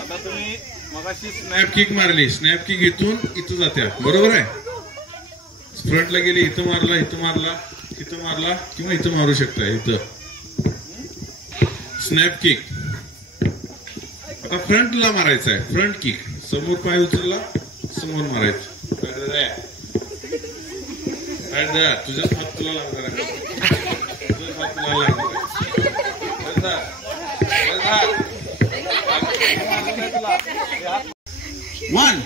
आता तुम्ही मगाशी स्नॅप किक मारली, स्नॅप किक इथून इथं जात्या, बरोबर आहे. फ्रंटला गेली, इथं मारला, इथं मारला, इथं मारला किंवा इथं मारू शकता. इथं स्नॅप किक. आता फ्रंटला मारायचं आहे, फ्रंट किक. समोर पाय उचलला, समोर मारायचं. तुझ्याच हात तुला लागणार आहे, तुझ्याच हात तुला लागणार आहे. 1.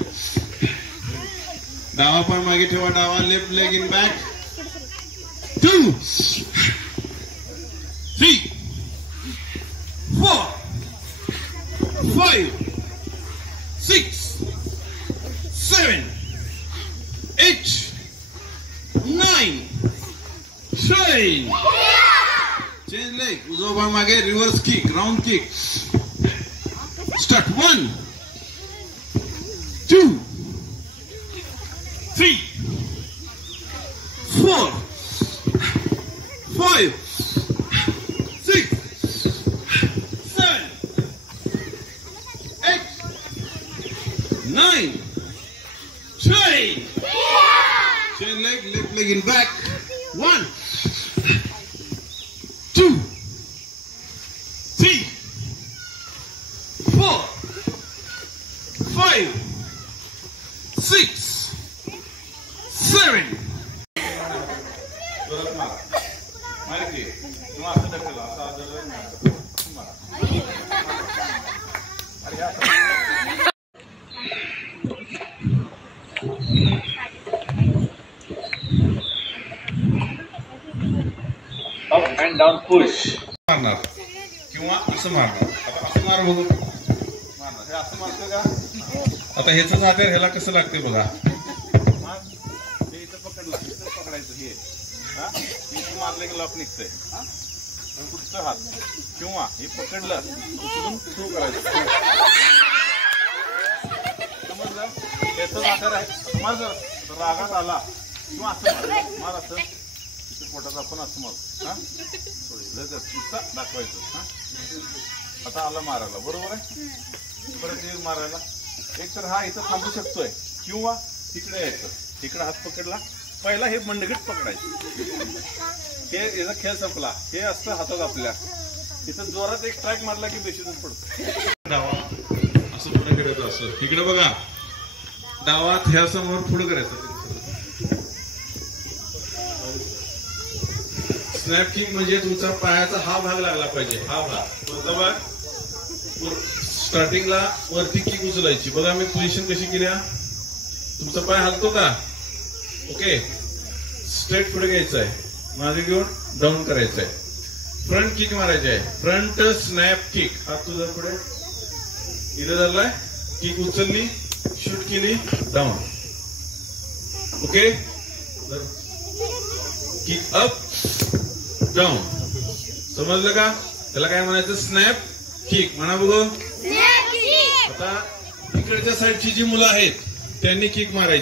डावा पाय मागे ठेवा, डावा, left leg in back. 2, 3, 4, 5, 6, 7, 8, 9. Change leg. उजवा पाय मागे, reverse kick, round kick. Start. 1, 2, 3, 4, 5, 6, 7, 8, 9. Chain leg, left leg in back. 1, 2, 3, 4, 5, 6, 7. Up and down push. मारणार किंवा असं मारणार. आता असं मार बघू. मारणार हे असं मारतो का? आता ह्याचं जाते, ह्याला कसं लागते बघा. हे इथं पकडला, इथं पकडायचं. हे इथं मारले की लॉक निघतंय. पुढचा हात किंवा हे पकडलं उचलून सुरू करायचं. समजलं? याचं जाते आहे. मार जर रागात आला किंवा असं मार असं पोटात आपण असं मारू. दाखवायचं. आता आला मारायला, बरोबर आहे. परत एक मारायला. एक तर हा इथं थांबू शकतोय किंवा तिकडे यायचं. तिकडे हात पकडला, पहिला हे मंडगीत पकडायचं. हे याचा खेळ संपला. हे असतं हातात आपल्या. इथं जोरात एक ट्रॅक मारला की बेशुद्ध पडतो. डावा असं पुढे करायचं. असं इकडे बघा, डावात ह्या समोर पुढे करायचं. स्नॅप किक म्हणजे तुमचा पायाचा हा भाग लागला पाहिजे. हा भाग कोणता भाग? स्टार्टिंगला वरती किक उचलायची. बघा मी पोझिशन कशी केल्या. तुमचा पाय हलतो का? ओके. स्ट्रेट पुढे घ्यायचं आहे, मागे घेऊन डाऊन करायचं आहे. फ्रंट किक मारायची आहे. Front snap kick. हात तुझा पुढे इथं धरलाय, किक उचलली, शूट केली, down. Okay. Kick up, down. समजलं का? त्याला काय म्हणायचं? Snap kick. म्हणा बघू. आता इकडच्या साईडची जी मुलं आहेत त्यांनी किक मारायची.